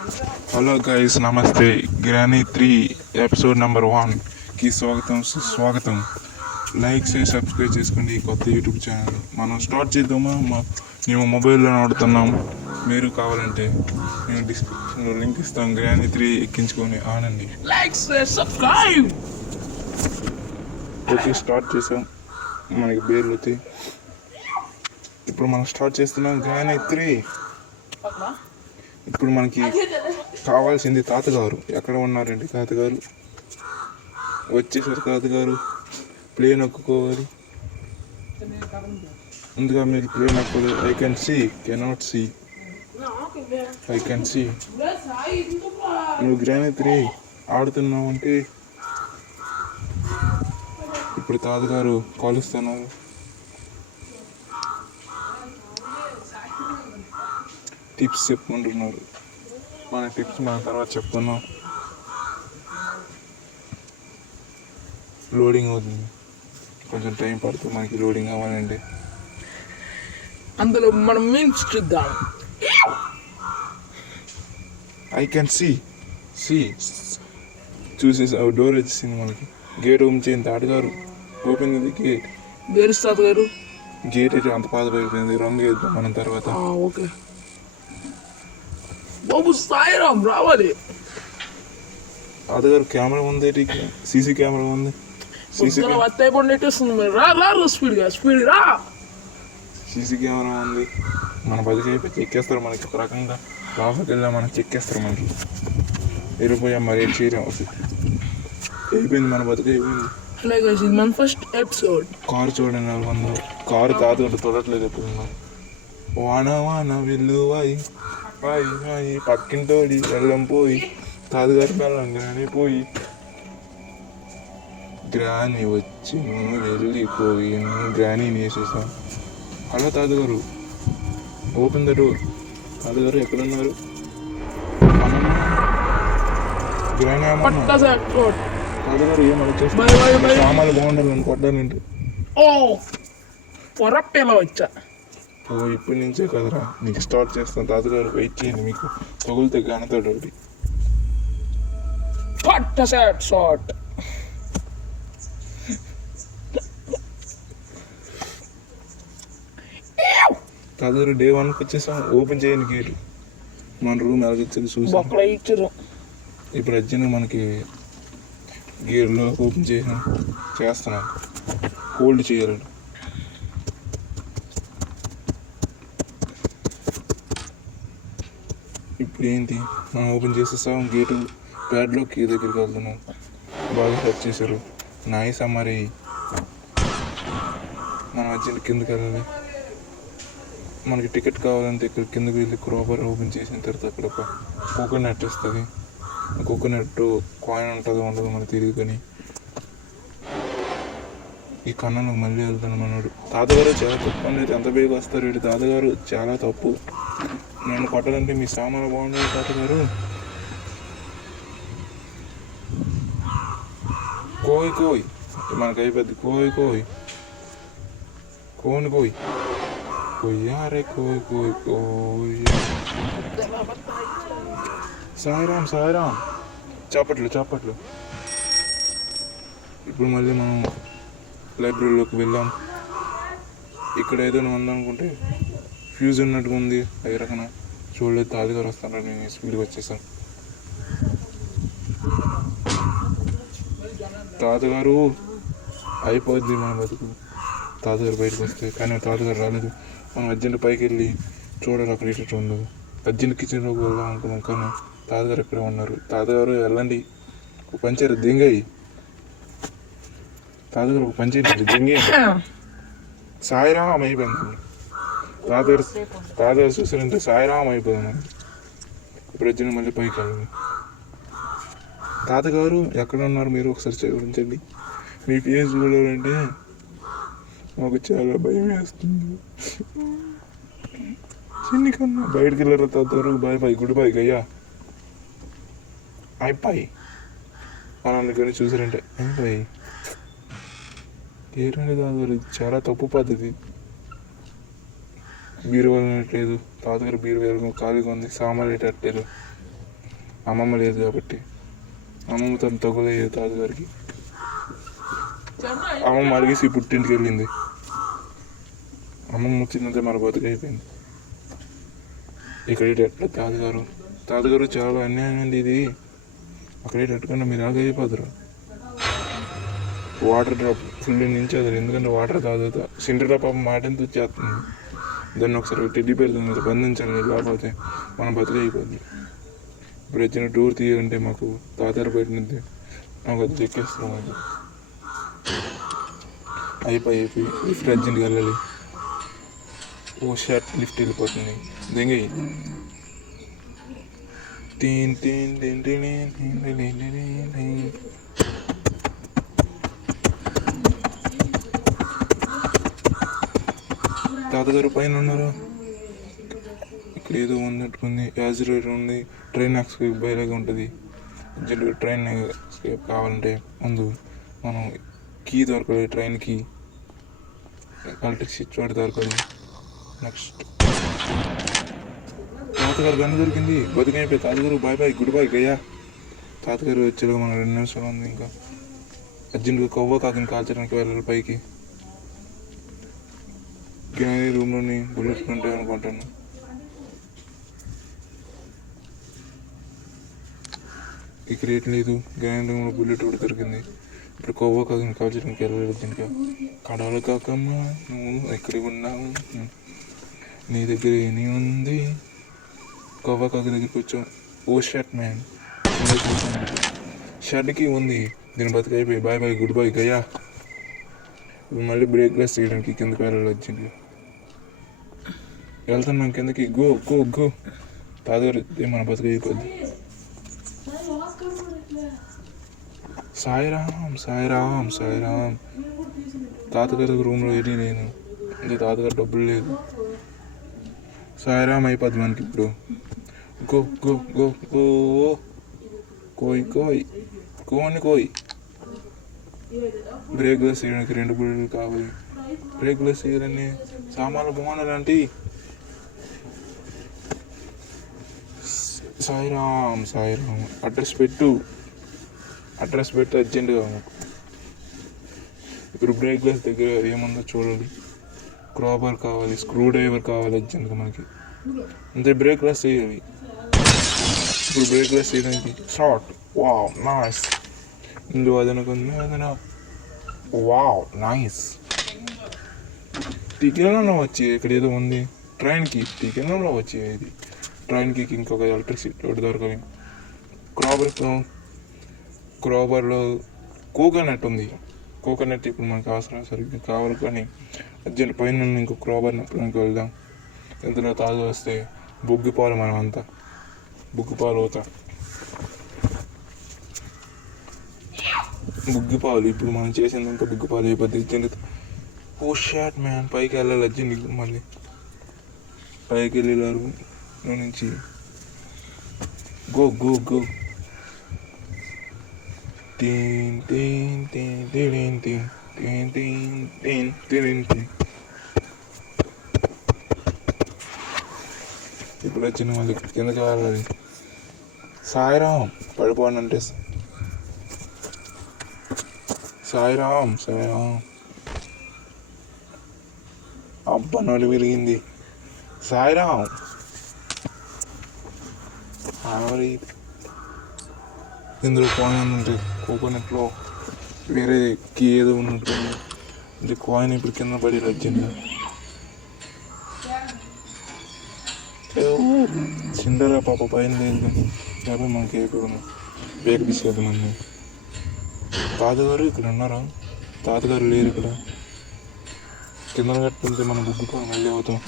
Hello guys, నమస్తే. Granny 3 episode number 1కి స్వాగతం, సుస్వాగతం. లైక్ చేసి సబ్స్క్రైబ్ చేసుకోండి ఈ కొత్త యూట్యూబ్ ఛానల్. మనం స్టార్ట్ చేద్దామా? మేము మొబైల్లో ఆడుతున్నాం. మీరు కావాలంటే నేను డిస్క్రిప్షన్లో లింక్ ఇస్తాం. గ్రానీ 3 ఎక్కించుకొని ఆనండి. Like subscribe. ఓకే, స్టార్ట్ చేసాం. మనకి పేర్లు వచ్చి ఇప్పుడు మనం స్టార్ట్ చేస్తున్నాం. గ్రానీ 3. ఇప్పుడు మనకి కావాల్సింది తాతగారు. ఎక్కడ ఉన్నారండి తాతగారు? వచ్చేసారు తాతగారు. ప్లే నొక్కుకోవాలి. ముందుగా మీరు ప్లే నొక్కలేదు. I can see, cannot see. I can see. నువ్వు గ్రానీ 3 ఆడుతున్నావు అంటే ఇప్పుడు తాతగారు కాలుస్తున్నారు. టిప్స్ చెప్పుకుంటున్నారు. మన టిప్స్ మన తర్వాత చెప్తున్నాం. లోడింగ్ అవుతుంది, కొంచెం టైం పడుతుంది మనకి లోడింగ్ అవ్వాలంటే. అందులో మనం మీన్స్ చూద్దాం. ఐ కెన్ సీ చూసేసి డోర్ వచ్చేసింది మనకి. గేట్ ఓపెన్ చేయండి తాతగారు. ఓపెన్ ఇది గేట్. గేరుస్తాత్ గారు గేట్ అయితే అంత పాత అయిపోయింది. రంగు వేద్దాం మనం తర్వాత. ఓకే బాబు, సాయిరామ్ రావాలి. తాతగారు కెమెరా ఉంది, సీసీ కెమెరా ఉంది. స్పీడ్ రా. సీసీ కెమెరా ఉంది. మన బతికైపోయి చెక్కేస్తారు మనకి. ఒక రకంగా లోపలికి వెళ్ళా మనకి చెక్కేస్తారు మనకి. వెళ్ళిపోయాం మరి చేయలేం. అయిపోయింది మన బతుకు, అయిపోయింది. మన ఫస్ట్ ఎపిసోడ్. కారు చూడండి ఎలా ఉందో. కారు తాతగారు తొడట్లేదు. ఎప్పుడు వాన వాన వెల్లువాయి వాయి వాయి పక్కింటోడి వెళ్ళం పోయి తాతగారి బెల్లం గ్రాని పోయి గ్రాని వచ్చి వెళ్ళిపోయి గ్రానీని వేసేసాం. హలో తాతగారు, ఓపెన్ ద డోర్. తాతగారు ఎక్కడున్నారు? గ్రాని తాతగారు ఏమని చేస్తారు? సామాన్లు బాగుండాలని కొట్టాలంటే పొరప్పేలా వచ్చా. ఇప్పటి నుంచే కదరా నీకు స్టార్ట్ చేస్తాను. తాతగారు వెయిట్ చేయండి, మీకు తగులితే గానతాడు ఒకటి. షాట్. తాతగారు డే 1కి వచ్చేసాం. ఓపెన్ చేయండి గేటు. మన రూమ్ ఎలాగొచ్చేది చూసి ఇచ్చారు. ఇప్పుడు అర్జెంట్ మనకి గేర్లో ఓపెన్ చేస్తున్నాను. హోల్డ్ చేయాలి. ఇప్పుడు ఏంటి, మనం ఓపెన్ చేసేస్తాం. గేటు ప్యాడ్లో కీ దగ్గరికి వెళ్తున్నాం. బాగా హెల్ప్ చేశారు. నైస్ మరి. మనం అర్జెంట్ కిందకి వెళ్ళాలి. మనకి టికెట్ కావాలంటే ఇక్కడ కిందకి వెళ్ళి క్రాపర్ ఓపెన్ చేసిన తర్వాత అక్కడ ఒక కోకోనట్ వస్తుంది. కోకోనట్ కాయిన్ ఉంటుందో ఉండదో మనకు తెలియదు. కానీ ఈ కన్నను మళ్ళీ వెళ్తాను మనోడు. తాతగారు చాలా తప్పు అండి. ఎంత బేగా వస్తారు వీడు. తాతగారు చాలా తప్పు. నన్ను కొట్టాలంటే మీ సామాను బాగుండదు తాతగారు. కోయ్ మనకు అయిపోద్ది. కోయ్ కొయ్యారే కోయ్. సాయిరామ్ చప్పట్లు. ఇప్పుడు మళ్ళీ మనం లైబ్రరీలోకి వెళ్ళాం. ఇక్కడ ఏదైనా ఉందనుకుంటే ఫ్యూజ్ ఉన్నట్టుగా ఉంది. అయ్యే రకన చూడలేదు. తాతగారు వస్తాను నేను స్పీడ్గా వచ్చేసాను. తాతగారు అయిపోద్ది మన బతుకు. తాతగారు బయటకు వస్తే, కానీ తాతగారు రాలేదు. మనం అర్జెంట్ పైకి వెళ్ళి చూడాలి అక్కడ ఇటు ఉండదు. అర్జెంట్ కిచెన్లోకి వెళ్దాం అనుకున్నాం, కానీ తాతగారు ఎక్కడే ఉన్నారు. తాతగారు వెళ్ళండి, ఒక పంచారు దింగాయి. తాతగారు ఒక పంచాయతీ దింగాయి. సాయిరామ్ అయిపోయింది. తాతగారు చూసారంటే సాయిరామ్ అయిపోయింది మనకి. ఇప్పుడు అర్జెంట్ మళ్ళీ పైకి వెళ్ళండి. తాతగారు ఎక్కడ ఉన్నారు మీరు ఒకసారి చూపించండి. మీ ఫేస్ చూడాలంటే మాకు చాలా భయం వేస్తుంది. చిన్ని కన్నా బయటకు వెళ్ళారు తాతగారు. బాయ్ గుడ్ బాయ్ గయ్యా అయిపోయి అని అందుకని చూసారంటే అయిపోయి ఏంటంటే తాతగారు చాలా తప్పు పద్ధతి. బీరు వెళ్ళట్లేదు తాతగారు. బీరు వేరు ఖాళీగా ఉంది. సామాన్లు పెట్టట్లేదు. అమ్మమ్మ లేదు కాబట్టి. అమ్మమ్మ తను తగులేదు తాతగారికి. అమ్మమ్మ అడిగేసి పుట్టింటికి వెళ్ళింది. అమ్మమ్మ వచ్చిందంటే మన బతుకైపోయింది. ఇక్కడ ఎట్లా తాతగారు చాలా అన్యాయం అండి ఇది. అక్కడ ఎట్టుకున్నా మీరు అలాగే అయిపోతారు. వాటర్ డ్రాప్ ఫుల్ నుంచి అది, ఎందుకంటే వాటర్ తాగుతా సిండ్రెల్లా పాపం మాట ఎంత వచ్చేస్తుంది. దాన్ని ఒకసారి టెడ్డీ బేర్తో బంధించాలి, లేకపోతే మనం బతుకైపోద్ది. ఇప్పుడు వచ్చిన టూర్ తీయాలంటే మాకు తాతగారు బయట నుంచి నాకు అది ఎక్కేస్తాం. అది అయిపోయి లిఫ్ట్ అర్జెంట్కి వెళ్ళాలి. ఓ షర్ట్ లిఫ్ట్ వెళ్ళిపోతుంది. దెంగయ్యి తాతగారు పైన ఉన్నారు. ఇక్కడ ఏదో ఉన్నట్టుకుంది. యాజిరేటర్ ఉంది. ట్రైన్ ఎస్కేప్ బయలాగా ఉంటుంది. ట్రైన్ ఎస్కేప్ కావాలంటే ముందు మనం కీ దొరకదు, ట్రైన్కి ఎలక్ట్రిక్ స్విచ్ వాడి దొరకదు. నెక్స్ట్ తాతగారు గన్ను దొరికింది. బతికైపోయి తాతగారు బాయ్ బాయ్ గుడ్ బాయ్ గయ్యా. తాతగారు వచ్చేలాగా మన 2 నిమిషాలు ఉంది. ఇంకా అర్జెంట్గా కొవ్వ కాకిని కాల్చడానికి వెళ్ళాలి పైకి. గిన్నె రూమ్లోని బుల్లెట్ ఉంటాయి అనుకుంటాను. ఇక్కడ ఏం లేదు. గిన్నె రూమ్లో బుల్లెట్ కూడా దొరికింది. ఇప్పుడు కొవ్వ కాకిని కాల్చడానికి వెళ్ళాలి. ఇంకా కడాలు కాకమ్మ నువ్వు ఎక్కడికి ఉన్నావు, నీ దగ్గర ఏమి ఉంది. కొవ్వ కాకి దగ్గరికి వచ్చాం. ఓ షర్ట్ మ్యాన్ షర్ట్కి ఉంది. దీని బతికైపోయి బాయ్ బాయ్ గుడ్ బాయ్ గయ్యా. ఇప్పుడు మళ్ళీ బ్రేక్ గ్లాస్ చేయడానికి కిందకి వెళ్ళాలి. వచ్చింది వెళ్తున్నాం కిందకి. Go go go. తాతగారు మన బతికైపోద్ది. సాయిరామ్ సాయిరామ్ సాయిరామ్. తాతగారి రూమ్లో ఏది నేను అంటే తాతగారు డబ్బులు లేదు. సాయిరామ్ అయిపోద్ది మనకి ఇప్పుడు. Go go go go. కోయ్ కోయ్ కోని కోయ్. బ్రేక్ గ్లాస్ వేయడానికి 2 బుల్లెట్లు కావాలి. బ్రేక్ గ్లాస్ వేయాలని సామాన్లు బాగున్నారంటే. సాయిరామ్ సాయిరామ్. అడ్రస్ పెట్టు అర్జెంటుగా. ఇప్పుడు బ్రేక్ గ్లాస్ దగ్గర ఏముందో చూడాలి. క్రాబర్ కావాలి, స్క్రూ డ్రైవర్ కావాలి అర్జెంటుగా మనకి. అంతే బ్రేక్ గ్లాస్ వేయాలి. ఇప్పుడు బ్రేక్ గ్లాస్ వేయడానికి షార్ట్. Wow nice. ఇందు అదన వావ్ నైస్. టికెట్లో వచ్చి ఇక్కడ ఏదో ఉంది. ట్రైన్కి టికెట్లో వచ్చేది. ట్రైన్కి ఇంకొక ఎలక్ట్రిసిటీ ఒకటి దొరకదు. క్రాబర్లో కోకోనట్ ఉంది. కోకోనట్ ఇప్పుడు మనకు అవసరం సరిగ్గా కావాలి. కానీ అర్జెంట్ పైన ఇంకో క్రాబర్ నప్పడానికి వెళ్దాం. ఇంతలో తాజా వస్తే బుగ్గిపాలు మనం అంతా బుగ్గిపాలు అవుతాం. బుగ్గిపాలు ఇప్పుడు మనం చేసింది ఇంకా బుగ్గిపాలు అయిపోద్ది. ఓ షాట్ మ్యాన్. పైకి వెళ్ళాలి అర్జెంట్. మళ్ళీ పైకి వెళ్ళారు నుంచి. Go go go. ఇప్పుడు వచ్చిన మళ్ళీ కిందకి వెళ్ళాలి. సాయిరామ్ పడిపోనంటే సాయిరామ్ సాయిరామ్. అబ్బా నోలు విరిగింది. సాయిరామ్. ఇందులో కాయిన్ ఉంటే కోకోనట్లో వేరే కీ ఏదో ఉన్నట్టు అంటే కాయిన్ ఇప్పుడు కింద పడి వచ్చింది. సిండరా పాప పైన లేదు కానీ యాభై మనకి అయిపోయాను. బేక్ తీసుకెళ్తాం మనం. తాతగారు ఇక్కడ ఉన్నారా? తాతగారు లేరు ఇక్కడ. కింద కట్టుకుంటే మనం బుగ్గుకొని మళ్ళీ అవుతాం.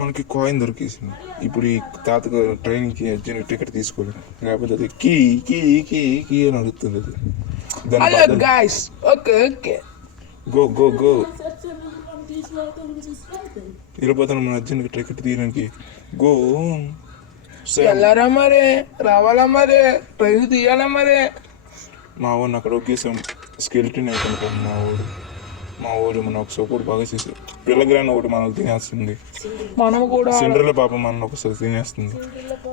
మనకి కాయిన్ దొరికేసింది. ఇప్పుడు ఈ తాతగారు ట్రైన్కి అర్జెంట్ టికెట్ తీసుకోవాలి, లేకపోతే అది కీ కీ కీ కీ అని అడుగుతుంది. అది గో గో గో. వెళ్ళిపోతాను మన అర్జెంట్ టికెట్ తీయడానికి. గో. వెళ్ళారా మరే, రావాలా మరే, ట్రైన్ తీయాలా మరే. మా వాడిని అక్కడ ఒకేసాం స్కెల్టన్ అయిపోయింది. మా ఊరు మన ఒక సపోర్ట్ బాగా చేశారు. పిల్లగ్రాని ఒకటి మనకు తినేస్తుంది. మనము కూడా సిండ్రెల్లా పాప మన ఒకసారి తినేస్తుంది.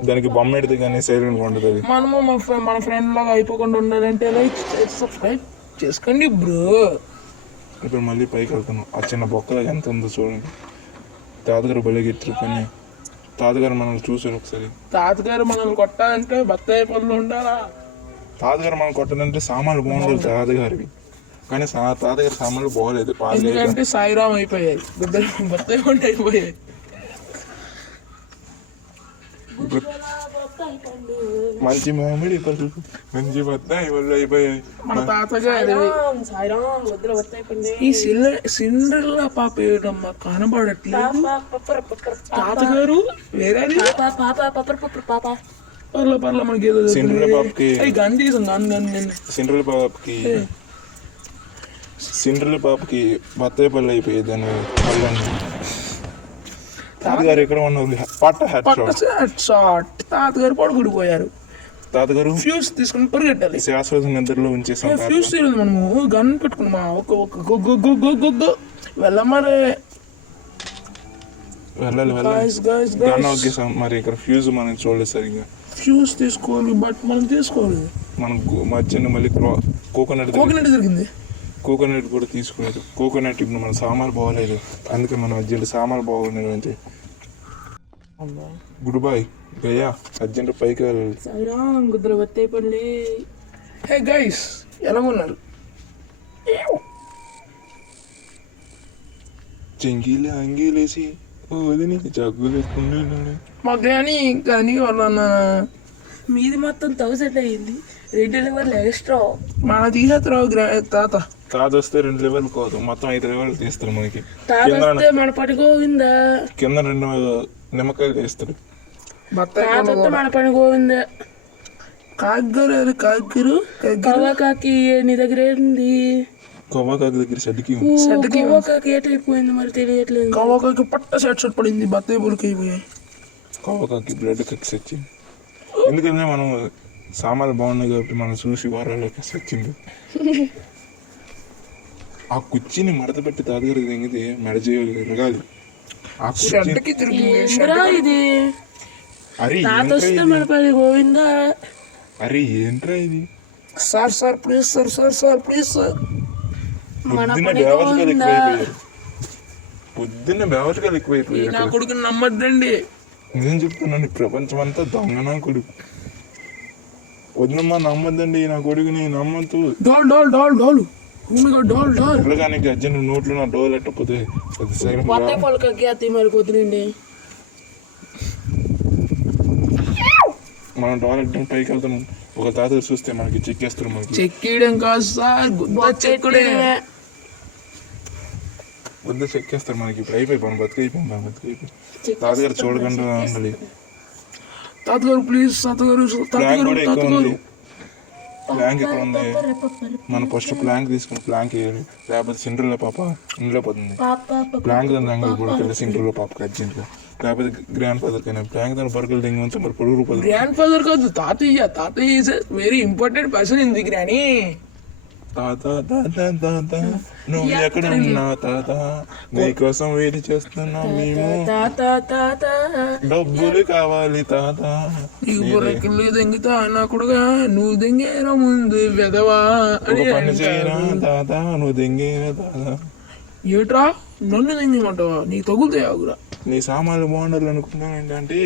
దానికి బొమ్మ ఎడితే కానీ సైలెంట్గా ఉంటుంది అది. మనము మన ఫ్రెండ్ లాగా అయిపోకుండా ఉండాలంటే లైక్ సబ్స్క్రైబ్ చేసుకోండి బ్రో. ఇప్పుడు మళ్ళీ పైకి వెళ్తున్నాం. ఆ చిన్న బొక్కలో ఎంత ఉందో చూడండి. తాతగారు బలికి ఎత్తురు కానీ తాతగారు మనల్ని చూసారు ఒకసారి. తాతగారు మనల్ని కొట్టాలంటే బత్తాయి పనులు ఉండాలా. తాతగారు మనం కొట్టాలంటే సామాన్లు బాగుండదు తాతగారివి, కానీ తాతగారి సామాన్లు బాగోలేదు. ఎందుకంటే సాయిరామ్ అయిపోయాయి, బత్తాయి పండు అయిపోయాయి. మంచి మామిడి పళ్ళు మంచి బత్తాయి పళ్ళు అయిపోయాయి. మన తాతగారు ఈ సిండ్రెల్లా పాప ఏడమ్మా కనబడట్లేదు. తాతగారు వేరే పర్ల మనకి ఏదో సిండ్రెల్లా పాపకి గన్ తీసాం గన్ సిండ్రెల్లా పాపకి బత్తాయి పళ్ళు అయిపోయాయి. దాని పళ్ళని తాతగారు ఎక్కడ ఉన్నారు? Head shot. తాతగారు పడుకుడిపోయారు. తాతగారు ఫ్యూజ్ తీసుకుని పరిగెట్టాలి. శాశ్వత నిద్రలో ఉంచేసాం. ఫ్యూజ్ తీయలేదు మనము, గన్ పెట్టుకున్నామా వెళ్ళమరే వెళ్ళాలి గన్ ఒకేసాం. మరి ఇక్కడ ఫ్యూజ్ మనం చూడలేదు సరిగ్గా. ఫ్యూజ్ తీసుకోవాలి బట్ మనం తీసుకోవాలి. మనం మధ్యన మళ్ళీ కోకోనట్ జరిగింది. కోకోనట్ కూడా తీసుకోలేదు. కోకోనట్ ఇప్పుడు మన సామాన్లు బాగోలేదు, అందుకే మనం అర్జెంట్ సామాన్లు బాగోలేదు అంటే గుడ్ బాయ్ గయా అర్జెంట్ పైకి వెళ్ళాలి. హే గైస్ ఎలా ఉన్నారు? చెంగీలే అంగీలేసి వదిని జగ్గులేసుకుంటే మా కానీ వాళ్ళ మీది మొత్తం 1000 అయ్యింది. 2 లెవెల్ ఎక్స్ట్రా మన తీసేత్తరావు తాత వస్తే 2 లెవెల్ కాదు, మొత్తం 5 లెవెల్ తీస్తారు మనకి. మన పని గోవిందా. కింద 2 నిమ్మకాయలు తీస్తారు. మన పని గోవిందా. కాగ్గరు కవ్వకాకి నీ దగ్గర ఏంది? కవ్వకాకి దగ్గర షెడ్కి కవ్వకాకి ఏటైపోయింది మరి తెలియట్లేదు. కవ్వకాకి పట్ట షెడ్ పడింది, బత్తాయి పురికి అయిపోయాయి. కవ్వకాకి బ్లడ్ కక్స్ వచ్చింది. ఎందుకంటే మనం సామాన్లు బాగున్నాయి కాబట్టి మనం చూసి వారాల్లోకి వచ్చింది. ఆ కుర్చీని మడత పెట్టి తాతగారికి తెంగితే మెడజేయగాలి. ఆ షెడ్కి ఇది అరే మన పని గోవిందా. అరే ఏంట్రా ఇది? సార్ ప్లీజ్ సార్ పొద్దున్న బేవర్గాలు ఎక్కువైపోయారు. నా కొడుకుని నమ్మద్దండి. నేను చెప్తున్నాను, ప్రపంచం అంతా దొంగ నా కొడుకు. వదినమ్మా నమ్మద్దండి నా కొడుకుని, నమ్మద్దు. డోల్ పిల్లగానికి అర్జెంట్ నోట్లో నా డోల్ ఎట్టకపోతే మరి కుదిరిండి. మనం డోల్ ఎట్టడం పైకి వెళ్తున్నాం. ఒక తాత చూస్తే మనకి చెక్కేస్తారు. మనకి చెక్కేయడం కాదు సార్, చెక్కుడే వద్ద చెక్కేస్తారు మనకి. ఇప్పుడు అయిపోయి మనం బతికైపోయి తాతగారు చూడకుండా ఉండాలి. తాతగారు ప్లీజ్ ప్లాంక్ కూడా ఎక్కువ ఉంది. ప్లాంక్ ఎక్కువ ఉంది. మనం ఫస్ట్ ప్లాంక్ తీసుకుని ప్లాంక్ వేయాలి, లేకపోతే సిండ్రెల్లా పాప ఇంట్లో పోతుంది. ప్లాంక్ దాని రంగులు పడుతుంది సిండ్రెల్లా పాపకి అర్జెంట్గా, లేకపోతే గ్రాండ్ ఫాదర్ కైనా ప్లాంక్ దాని పరుగులు దిగి ఉంటే మరి పొడుగు రూపాయలు. గ్రాండ్ ఫాదర్ కాదు, తాతయ్య is very important person in the granny. తాత నువ్వు ఎక్కడ ఉన్నావు తాత, నీకోసం వెయిట్ చేస్తున్నాం మేము, డబ్బులు కావాలి తాత. నీకు బుర్రకిల్లు దెంగితా నా కొడుగా, నువ్వు దెంగేరా ముందు వెదవా అని పని చేయరా తాత, నువ్వు దెంగేరా తాత. ఏట్రా నన్ను దెంగమంటావా? నీకు తగులుతాయి ఆగురా. నీ సామాన్లు బాగుండాలి అనుకున్నాను ఏంటంటే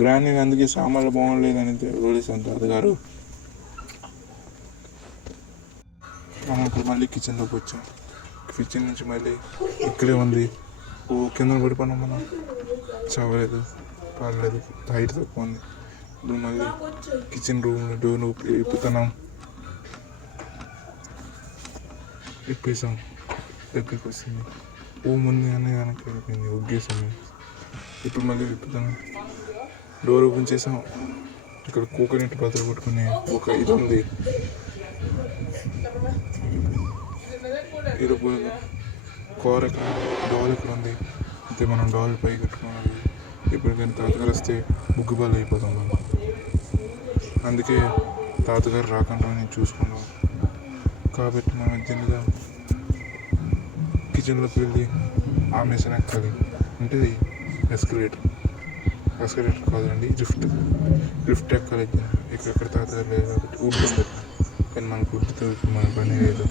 గ్రాండ్ అందుకే సామాన్లు బాగుండలేదని వదిలేసాను తాతగారు. మనం ఇప్పుడు మళ్ళీ కిచెన్లోకి వచ్చాం. కిచెన్ నుంచి మళ్ళీ ఇక్కడే ఉంది. కింద పడిపోయినాం మనం, చవలేదు పర్లేదు, హైట్ తక్కువ ఉంది. ఇప్పుడు మళ్ళీ కిచెన్ రూమ్ డోర్ ఇప్పుతున్నాం. ఇప్పేసాం, దగ్గరికి వస్తుంది. ముందు అని వెనక్కి వెళ్ళిపోయింది, ఒగ్గేసాం. ఇప్పుడు మళ్ళీ విప్పుతున్నాం, డోర్ ఓపెన్ చేసాం. ఇక్కడ కోకోనట్ బద్దలు కొట్టుకునే ఒక ఇది ఉంది. కూర డాల్ ఇక్కడ ఉంది. అయితే మనం డాల్ పై కట్టుకోవాలి. ఇప్పుడు కానీ తాతగారు వస్తే బుగ్గుబాలు అయిపోతాం మనం. అందుకే తాతగారు రాకుండా నేను చూసుకున్నాం కాబట్టి మనం అర్జెంట్గా బ్రిడ్జిలోకి వెళ్ళి ఆ మిషన్ ఎక్కాలి. అంటే ఎస్కలేటర్ కాదండి, లిఫ్ట్ ఎక్కాలి. ఎక్కడ తాతగారు లేదు కాబట్టి వుడ్ ఉంది, కానీ మనకు వుడ్తో మన పని లేదు.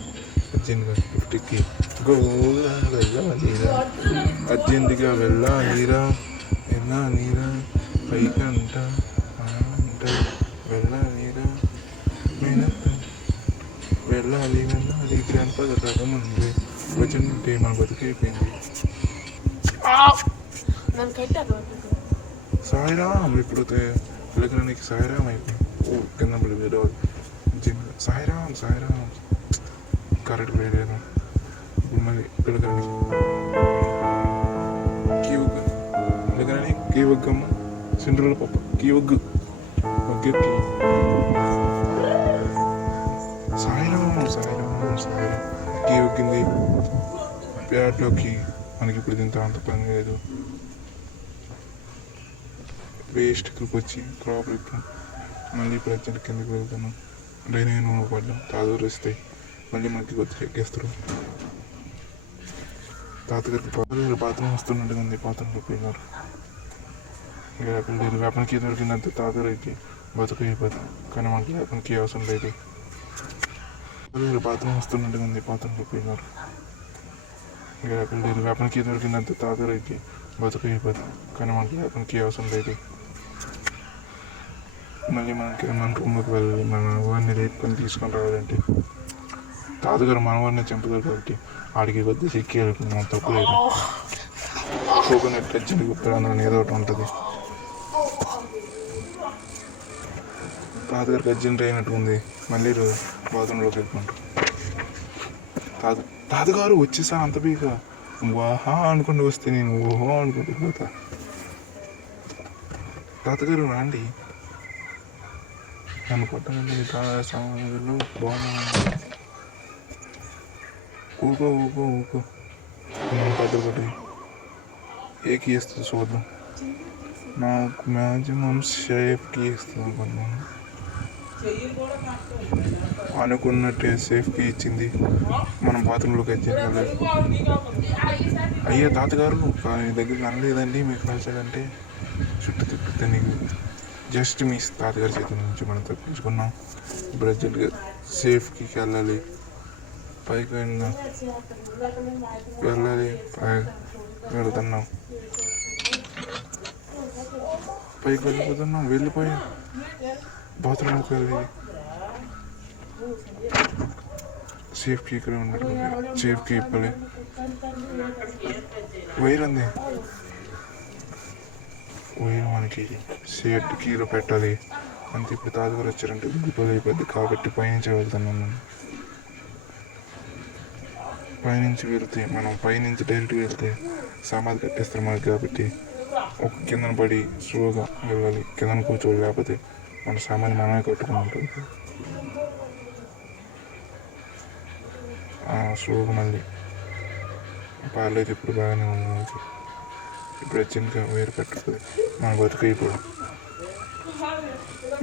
అర్జెంట్గా లిఫ్ట్ ఎక్కి వెళ్ళాలిరా, అర్జెంట్గా వెళ్ళాలిరా పైకంట వెళ్ళాలిరా వెళ్ళాలి గ్రాండ్ ఫాదర్ రాకముందే వచ్చింటే మన బతికైపోయింది. సాయిరామ్ ఇప్పుడు పిల్లగానికి సాయిరామ్ అయిపోయింది. ఓ కింద పడిపోయాడు. సాయిరామ్ కరెక్ట్ వేయలేదు. ఇప్పుడు మళ్ళీ పిల్లగానికి కీ వగ్గమ్మ సిండ్రుల పప్ప కీ వగ్గు సాయిరామ్ కీ వగ్గింది. ప్యాట్లోకి మనకి ఇప్పుడు దీంతో అంత పని లేదు. వేస్ట్ ఇక్కడికి వచ్చి క్రాప్ ఇప్పుడు మళ్ళీ ఇప్పుడు అర్జెంట్ కిందకి వెళ్తాను. డ్రైనేజ్ నూనె పడ్డాం, తాతగారు వస్తాయి, మళ్ళీ మనకి కొద్దిగా ఎక్కేస్తారు. తాతగారికి బాత్రూమ్ వస్తున్నట్టుగా ఉంది. బాత్రూంలో పోయినారు. వేపనకి దొరికిందంటే తాతగారికి బతుకు అయిపోతుంది, కానీ మనకి వేపనకి అవసరం లేదు. బాత్రూమ్ వస్తున్నట్టుగా ఉంది. బాత్రూంలో పోయినారు. వేపనకి దొరికిందంటే తాతగారికి బతుకు అయిపోతుంది, కానీ మనకి వేపనకి అవసరం లేదు. మళ్ళీ మన రూమ్లోకి వెళ్ళాలి. మన వారిని రేపుకొని తీసుకొని రావాలంటే తాతగారు మనవారిని చంపుతారు కాబట్టి ఆడికి కొద్దిగా చెక్కి వెళ్తున్నాం, తప్పు లేదు. కోకోనట్ టచ్చింది గుప్తాడు, అందులో ఏదో ఒకటి ఉంటుంది. తాతగారికి అర్జెంట్ అయినట్టు ఉంది. మళ్ళీ బాత్రూంలోకి వెళ్ళుకుంటారు. తాతగారు వచ్చేసా అంత బీగా వాహా అనుకుంటూ వస్తే నేను ఓహో అనుకుంటూ పోతా. తాతగారు రాండి నన్ను కొట్టండి, సమయంలో బాగున్నా ఊకో పట్టుబడి ఏకి ఇస్తుంది చూద్దాం. నాకు మ్యాక్సిమం సేఫ్కి ఇస్తుంది అనుకున్నాను. అనుకున్నట్టే సేఫ్కి ఇచ్చింది. మనం బాత్రూంలోకి వచ్చేది. అయ్యా తాతగారు మీ దగ్గర అనలేదండి మీకు కలిసాడంటే చుట్టూ తిప్పితే నీకు జస్ట్ మీ తాతగారి చేతుల నుంచి మనం తప్పించుకున్నాం. ఇప్పుడు అర్జెంట్గా సేఫ్కి వెళ్ళాలి. పైకి వెళ్ళాలి వెళ్తున్నాం. పైకి వెళ్ళిపోతున్నాం. వెళ్ళిపోయి బాత్రూంలోకి వెళ్ళి సేఫ్కి ఇక్కడ ఉండడం. సేఫ్కి ఇవ్వాలి. వైర్ ఉంది. వైర్ మనకి సేఫ్టీ కీలో పెట్టాలి అంతే. ఇప్పుడు తాతగారు వచ్చారంటే దిగిపోయి అయిపోద్ది కాబట్టి పైనుంచి వెళ్తున్నాను. పైనుంచి వెళ్తే మనం పైనుంచి డైరెక్ట్గా వెళ్తే సామాన్లు కట్టేస్తారు మనకి, కాబట్టి ఒక కిందన పడి స్లోగా వెళ్ళాలి. కిందన కూర్చోవాలి, లేకపోతే మన సామాన్ మనమే కట్టుకుని ఉంటుంది. స్లోగా మళ్ళీ పార్లేదు. ఇప్పుడు బాగానే ఉంది మనకి. ఇప్పుడు అర్జెంట్గా వేరు పెట్టకపోతే మన బతుకు అయిపోవడం.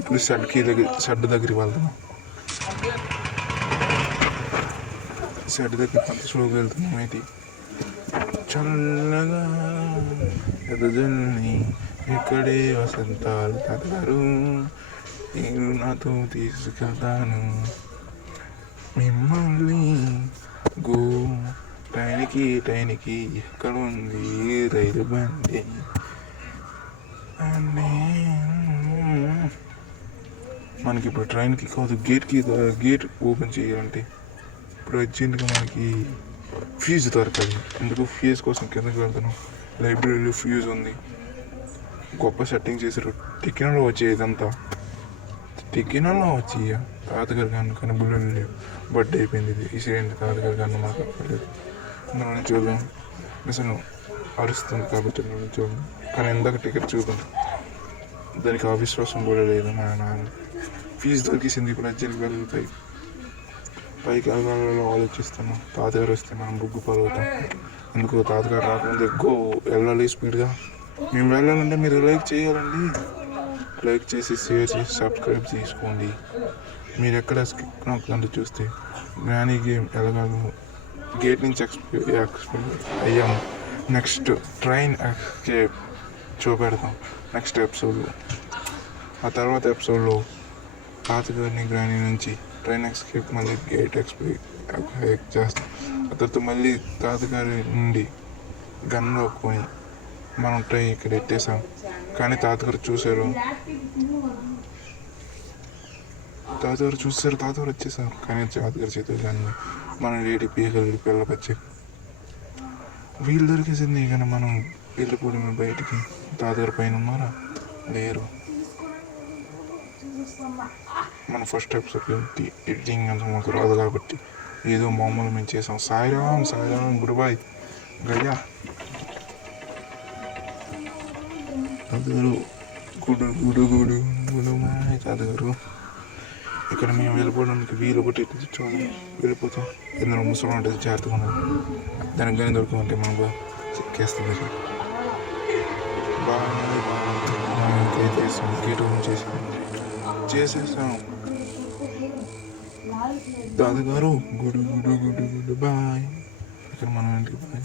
ఇప్పుడు షెడ్ దగ్గరికి వెళ్తున్నాం. షెడ్ దగ్గర అంత స్లోగా వెళ్తున్నాం. ఏంటి చల్లగా ఎదజల్ని ఇక్కడే వసంతాలు తాతగారు నేను నాతో తీసుకెళ్తాను మిమ్మల్ని గో టైంకి ఎక్కడ ఉంది రైలు బండి. మనకి ఇప్పుడు ట్రైన్కి కాదు, గేట్ ఓపెన్ చేయాలంటే ఇప్పుడు అర్జెంట్గా మనకి ఫ్యూజ్ దొరకాలి. అందుకు ఫ్యూజ్ కోసం కిందకి వెళ్తున్నాం. లైబ్రరీలో ఫ్యూజ్ ఉంది. గొప్ప సెట్టింగ్ చేశారు. టికెన్లో వచ్చే ఇదంతా టికెన్లో వచ్చి తాతగారు కానీ బుల్లెట్ లేవు. బర్త్డే అయిపోయింది. ఇది ఇసిరేంటి తాతగారు కానీ మాకు అక్కర్లేదు. అందులో చూద్దాం. మిషన్ అరుస్తుంది కాబట్టి అందులో చూద్దాం. కానీ ఇందాక టికెట్ చూద్దాం, దానికి అవిశ్వాసం కూడా లేదు. మా నాన్న ఫీజు దొరికిసింది. ఇప్పుడు అర్జెంట్కి వెళ్తాయి. పైకి వెళ్ళాలలో ఆలోచిస్తున్నాం. తాతగారు వస్తే మనం బుగ్గు పాలవుతాం. అందుకు తాతగారు రాకుండా ఎక్కువ వెళ్ళాలి స్పీడ్గా. మేము వెళ్ళాలంటే మీరు లైక్ చేయాలండి. లైక్ చేసి షేర్ చేసి సబ్స్క్రైబ్ చేసుకోండి. మీరు ఎక్కడ స్కిప్ నొక్కకుండా చూస్తే గ్రానీ గేమ్ ఎలాగో గేట్ నుంచి అయ్యాము. నెక్స్ట్ ట్రైన్ ఎస్కేప్ చూపెడతాం నెక్స్ట్ ఎపిసోడ్లో. ఆ తర్వాత ఎపిసోడ్లో తాతగారిని గ్రాని నుంచి ట్రైన్ ఎస్కేప్ మళ్ళీ గేట్ ఎక్స్పేక్ చేస్తాం. ఆ తర్వాత మళ్ళీ తాతగారి నుండి గన్లో కొని మనం ట్రైన్ ఇక్కడ ఎట్టేసాం. కానీ తాతగారు చూశారు, తాతగారు వచ్చేసారు. కానీ తాతగారి చేతులు కానీ మనం లేడి పీకలు పిల్లలు వచ్చి వీళ్ళు దొరికేసింది. కానీ మనం వెళ్ళిపోవడమే బయటికి. తాతగారి పైన ఉన్నారా? లేరు. మన ఫస్ట్ ఎపిసోడ్ ఎడిటింగ్ అంత మాకు రాదు కాబట్టి ఏదో మామూలు మేము చేసాం. సాయిరామ్ గుడ్ బాయ్ గయ్యా. తాతగారు గుడు గుడు గుడు గుడు బాయ్ తాతగారు. ఇక్కడ మేము వెళ్ళిపోవడానికి వీలు ఒకటి చూడాలి. వెళ్ళిపోతాం. ఎందులో ముసలి ఉంటుంది జాగ్రత్తగా ఉన్నది. దానికి కానీ దొరకమంటే మనకు చెక్కేస్తుంది. బాగా చేసాం. గేట్ ఓపెన్ చేసేసాం. తాతగారు గుడు గుడు గుడు గుడు బాయ్. ఇక్కడ మనం ఇంటికి బాయ్.